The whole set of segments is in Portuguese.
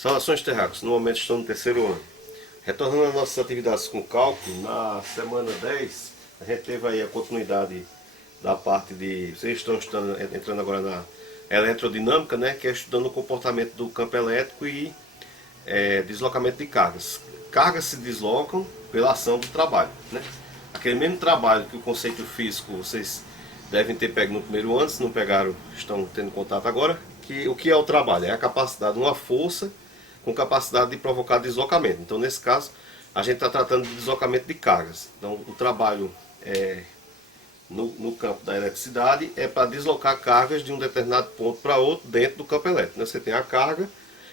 Saudações terráqueos, no momento estou no terceiro ano. Retornando às nossas atividades com cálculo, na semana 10, a gente teve aí a continuidade da parte de... Vocês estão entrando agora na eletrodinâmica, né? Que é estudando o comportamento do campo elétrico e deslocamento de cargas. Cargas se deslocam pela ação do trabalho, né? Aquele mesmo trabalho que o conceito físico vocês devem ter pego no primeiro ano, se não pegaram, estão tendo contato agora. O que é o trabalho? É a capacidade, uma força com capacidade de provocar deslocamento. Então, nesse caso, a gente está tratando de deslocamento de cargas. Então, o trabalho no campo da eletricidade é para deslocar cargas de um determinado ponto para outro dentro do campo elétrico. Você tem a carga,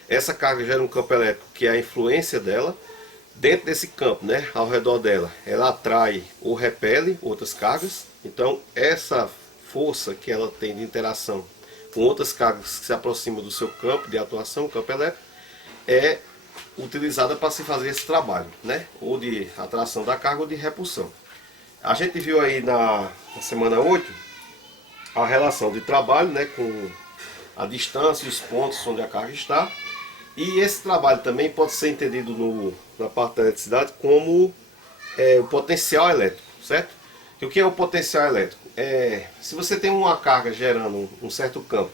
essa carga gera um campo elétrico que é a influência dela. Dentro desse campo, né, ao redor dela, ela atrai ou repele outras cargas. Então, essa força que ela tem de interação com outras cargas que se aproximam do seu campo de atuação, o campo elétrico, é utilizada para se fazer esse trabalho, né? Ou de atração da carga ou de repulsão. A gente viu aí na semana 8 a relação de trabalho, né, com a distância e os pontos onde a carga está. E esse trabalho também pode ser entendido na parte da eletricidade como o potencial elétrico, certo? E o que é o potencial elétrico? Se você tem uma carga gerando um certo campo,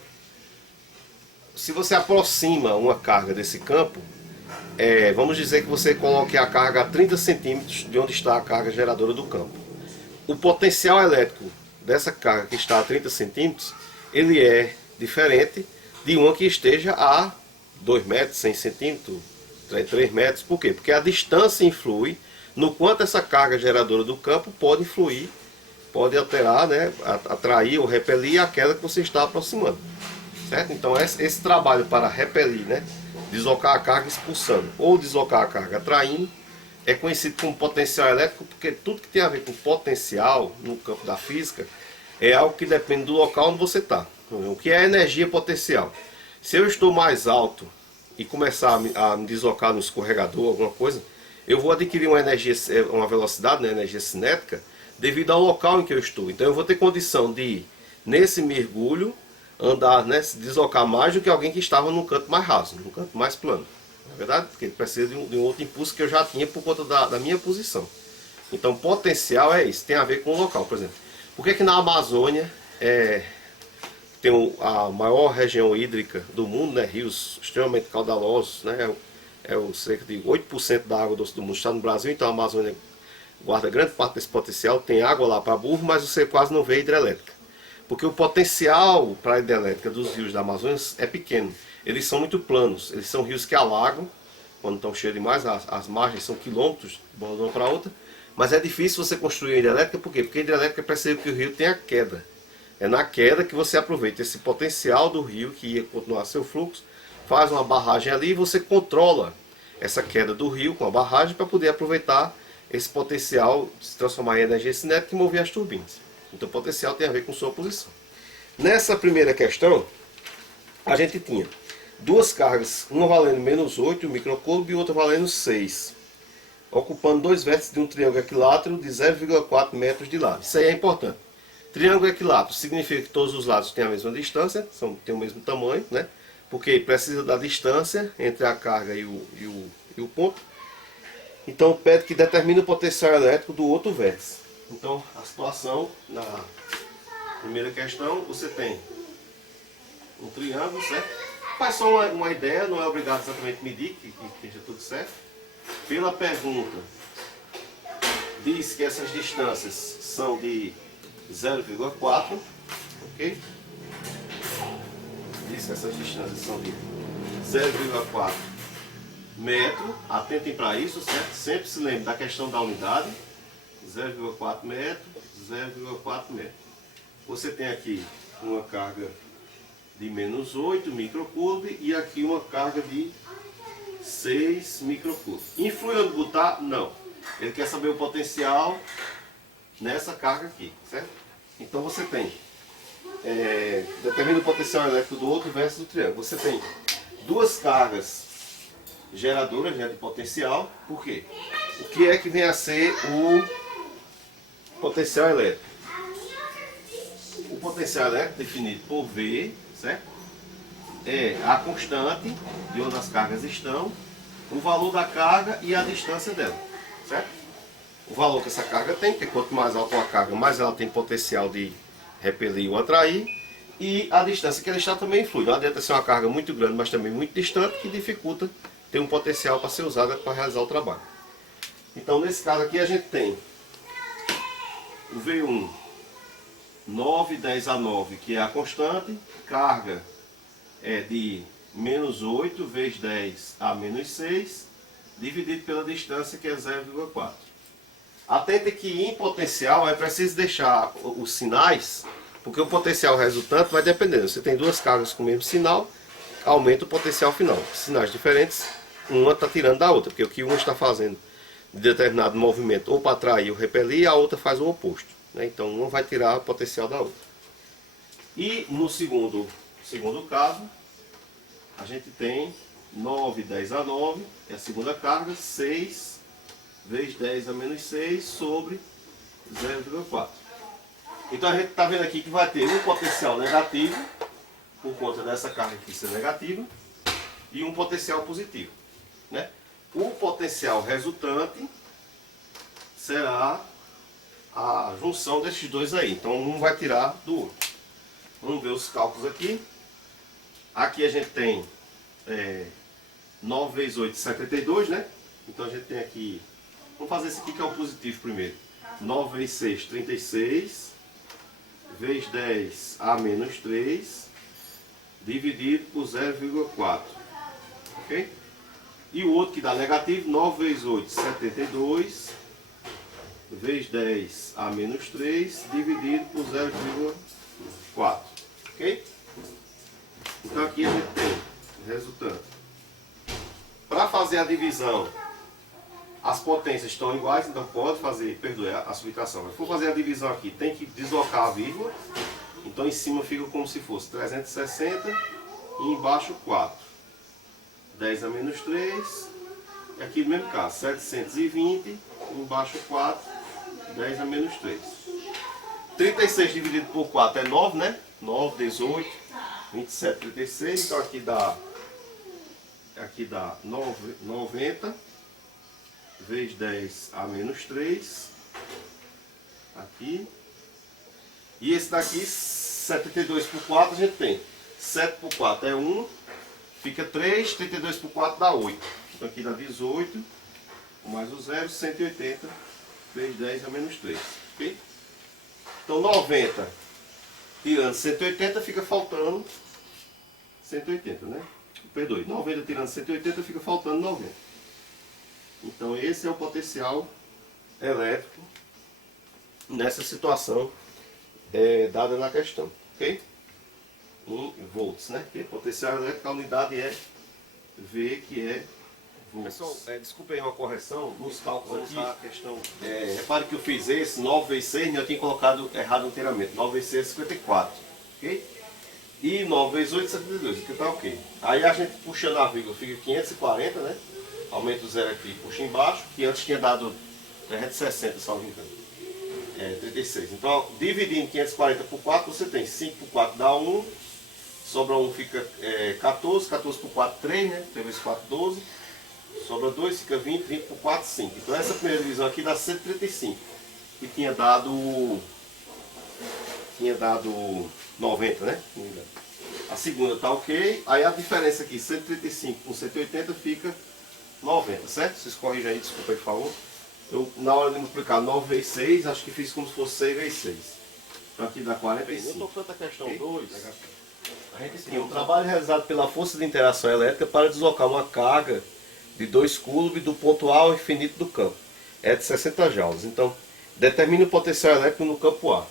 se você aproxima uma carga desse campo, vamos dizer que você coloque a carga a 30 centímetros de onde está a carga geradora do campo. O potencial elétrico dessa carga que está a 30 centímetros, ele é diferente de uma que esteja a 2 metros, 100 centímetros, 3 metros. Por quê? Porque a distância influi no quanto essa carga geradora do campo pode influir, pode alterar, né, atrair ou repelir aquela que você está aproximando. Certo? Então esse trabalho para repelir, né, deslocar a carga expulsando ou deslocar a carga atraindo, é conhecido como potencial elétrico, porque tudo que tem a ver com potencial no campo da física é algo que depende do local onde você está. O que é energia potencial? Se eu estou mais alto e começar a me deslocar no escorregador, alguma coisa, eu vou adquirir uma energia, uma velocidade, né, energia cinética, devido ao local em que eu estou. Então eu vou ter condição de, nesse mergulho, andar, né, se deslocar mais do que alguém que estava num canto mais raso, num canto mais plano. Não é verdade? Porque ele precisa de um outro impulso que eu já tinha por conta da minha posição. Então potencial é isso, tem a ver com o local. Por exemplo, por que na Amazônia tem a maior região hídrica do mundo, né, rios extremamente caudalosos, né, cerca de 8% da água doce do mundo está no Brasil, então a Amazônia guarda grande parte desse potencial, tem água lá para burro, mas você quase não vê hidrelétrica. Porque o potencial para a hidrelétrica dos rios da Amazônia é pequeno. Eles são muito planos, eles são rios que alagam, quando estão cheios demais, as margens são quilômetros de uma para outra, mas é difícil você construir a hidrelétrica, por quê? Porque a hidrelétrica precisa que o rio tenha queda. É na queda que você aproveita esse potencial do rio que ia continuar seu fluxo, faz uma barragem ali e você controla essa queda do rio com a barragem para poder aproveitar esse potencial, se transformar em energia cinética e mover as turbinas. Então o potencial tem a ver com sua posição. Nessa primeira questão, a gente tinha duas cargas, uma valendo -8 microcoulomb e outra valendo 6, ocupando dois vértices de um triângulo equilátero de 0,4 metros de lado. Isso aí é importante. Triângulo equilátero significa que todos os lados têm a mesma distância, têm o mesmo tamanho, né? Porque precisa da distância entre a carga e o ponto. Então pede que determine o potencial elétrico do outro vértice. Então a situação, na primeira questão, você tem um triângulo, certo? Faz só uma ideia, não é obrigado exatamente medir, que esteja tudo certo. Pela pergunta, diz que essas distâncias são de 0,4, ok? Diz que essas distâncias são de 0,4 metro. Atentem para isso, certo? Sempre se lembre da questão da unidade. 0,4 metro, 0,4 metro. Você tem aqui uma carga de -8 microcoulomb e aqui uma carga de 6 microcoulomb. Influi onde botar? Não. Ele quer saber o potencial nessa carga aqui, certo? Então você tem, determina o potencial elétrico do outro versus do triângulo. Você tem duas cargas geradoras, né, de potencial. Por quê? O que é que vem a ser o potencial elétrico? O potencial elétrico definido por V, certo? é a constante de onde as cargas estão, o valor da carga e a distância dela, certo? O valor que essa carga tem, porque quanto mais alta uma carga, mais ela tem potencial de repelir ou atrair, e a distância que ela está também influi. Não adianta ser uma carga muito grande, mas também muito distante, que dificulta ter um potencial para ser usada para realizar o trabalho. Então, nesse caso aqui, a gente tem o V1 9, 10 a 9, que é a constante, carga é de menos 8 vezes 10 a menos 6, dividido pela distância, que é 0,4. Atente que em potencial é preciso deixar os sinais, porque o potencial resultante vai dependendo. Você tem duas cargas com o mesmo sinal, aumenta o potencial final. Sinais diferentes, uma está tirando da outra, porque o que uma está fazendo de determinado movimento ou para atrair ou repelir, a outra faz o oposto, né? Então uma vai tirar o potencial da outra. E no segundo caso, a gente tem 9, 10 a 9, é a segunda carga, 6 vezes 10 a menos 6 sobre 0,4. Então a gente está vendo aqui que vai ter um potencial negativo, por conta dessa carga aqui ser negativa, e um potencial positivo, né? O potencial resultante será a junção desses dois aí. Então um vai tirar do outro. Vamos ver os cálculos aqui. Aqui a gente tem 9 vezes 8, 72, né? Então a gente tem aqui, vamos fazer esse aqui que é o positivo primeiro. 9 vezes 6, 36, vezes 10 a menos 3, dividido por 0,4. Ok? E o outro que dá negativo, 9 vezes 8, 72, vezes 10 a menos 3, dividido por 0,4. Ok? Então aqui a gente tem o resultante. Para fazer a divisão, as potências estão iguais, então pode fazer, perdoe a subtração. Mas se for fazer a divisão aqui, tem que deslocar a vírgula. Então em cima fica como se fosse 360 e embaixo 4. 10 a menos 3, e aqui no mesmo caso, 720, embaixo 4, 10 a menos 3. 36 dividido por 4 é 9, né? 9, 18, 27, 36, então aqui dá 90, vezes 10 a menos 3, aqui. E esse daqui, 72 por 4, a gente tem 7 por 4 é 1, fica 3, 32 por 4 dá 8. Então aqui dá 18, mais o 0, 180, vezes 10 a menos 3. Ok? Então 90 tirando 180 fica faltando 180, né? Perdoe, 90 tirando 180 fica faltando 90. Então esse é o potencial elétrico nessa situação dada na questão. Ok? Em volts, né? Porque potencial elétrico, a unidade é V, que é volts. Pessoal, desculpe aí uma correção nos cálculos aqui. A questão, repare que eu fiz esse 9 vezes 6, eu tinha colocado errado inteiramente. 9 vezes 6 é 54, ok? E 9 vezes 8 é 72, aqui tá ok. Aí a gente puxando a vírgula fica 540, né? Aumenta o zero aqui, puxa embaixo, que antes tinha dado 360, salvo engano. 36. Então, dividindo 540 por 4, você tem 5 por 4 dá 1, sobra 1 fica 14, 14 por 4, 3, né? 3 vezes 4, 12. Sobra 2, fica 20, 20 por 4, 5. Então essa primeira divisão aqui dá 135, que tinha dado 90, né? A segunda tá ok, aí a diferença aqui, 135 com 180 fica 90, certo? Vocês corrigem aí, desculpa aí, por favor. Eu, na hora de multiplicar 9 vezes 6, acho que fiz como se fosse 6 vezes 6. Então aqui dá 45. Eu estou a questão 2. A gente tem um trabalho realizado pela força de interação elétrica para deslocar uma carga de 2 coulombs do ponto A ao infinito do campo. É de 60 joules. Então, determine o potencial elétrico no campo A.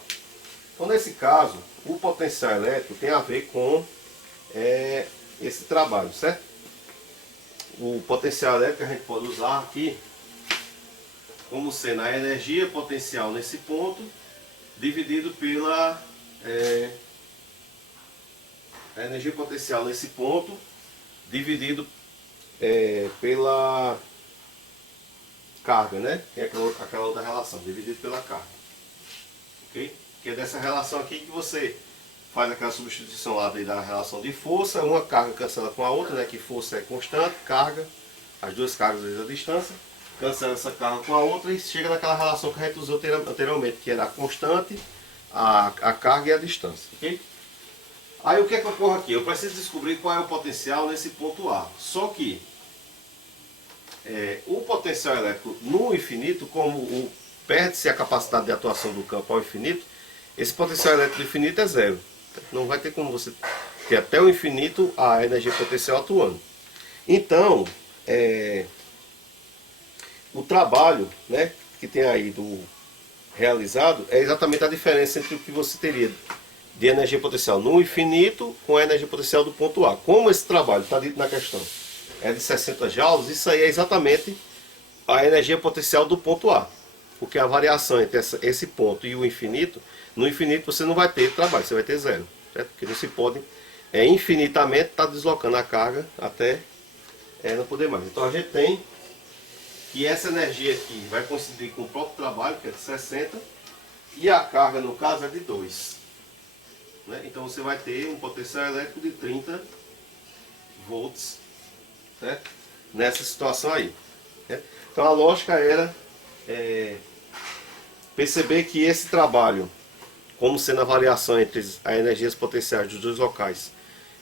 Então, nesse caso, o potencial elétrico tem a ver com esse trabalho, certo? O potencial elétrico a gente pode usar aqui como sendo a energia potencial nesse ponto, dividido pela a energia potencial nesse ponto, dividido pela carga, né? Tem aquela outra relação, dividido pela carga. Ok? Que é dessa relação aqui que você faz aquela substituição lá da relação de força, uma carga cancela com a outra, né, que força é constante, carga, as duas cargas vezes a distância, cancela essa carga com a outra e chega naquela relação que a gente usou anteriormente, que era a constante, a carga e a distância, ok? Aí o que é que ocorre aqui? Eu preciso descobrir qual é o potencial nesse ponto A. Só que o potencial elétrico no infinito, como perde-se a capacidade de atuação do campo ao infinito, esse potencial elétrico infinito é zero. Não vai ter como você ter até o infinito a energia potencial atuando. Então, o trabalho, né, que tem aí realizado é exatamente a diferença entre o que você teria de energia potencial no infinito com a energia potencial do ponto A. Como esse trabalho está dito na questão é de 60 joules, isso aí é exatamente a energia potencial do ponto A. Porque a variação entre esse ponto e o infinito, no infinito você não vai ter trabalho, você vai ter zero. Certo? Porque não se pode infinitamente estar deslocando a carga até não poder mais. Então a gente tem que essa energia aqui vai coincidir com o próprio trabalho, que é de 60, e a carga no caso é de 2. Né? Então você vai ter um potencial elétrico de 30 volts, certo? Nessa situação aí. Certo? Então a lógica era perceber que esse trabalho, como sendo a variação entre as energias potenciais dos dois locais,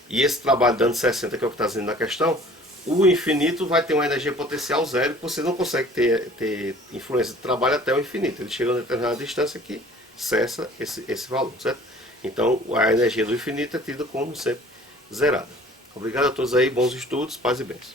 e esse trabalho dando 60, que é o que está dizendo na questão, o infinito vai ter uma energia potencial zero, que você não consegue ter influência de trabalho até o infinito. Ele chega a uma determinada distância que cessa esse valor, certo? Então a energia do infinito é tida como sempre zerada. Obrigado a todos aí, bons estudos, paz e bênção.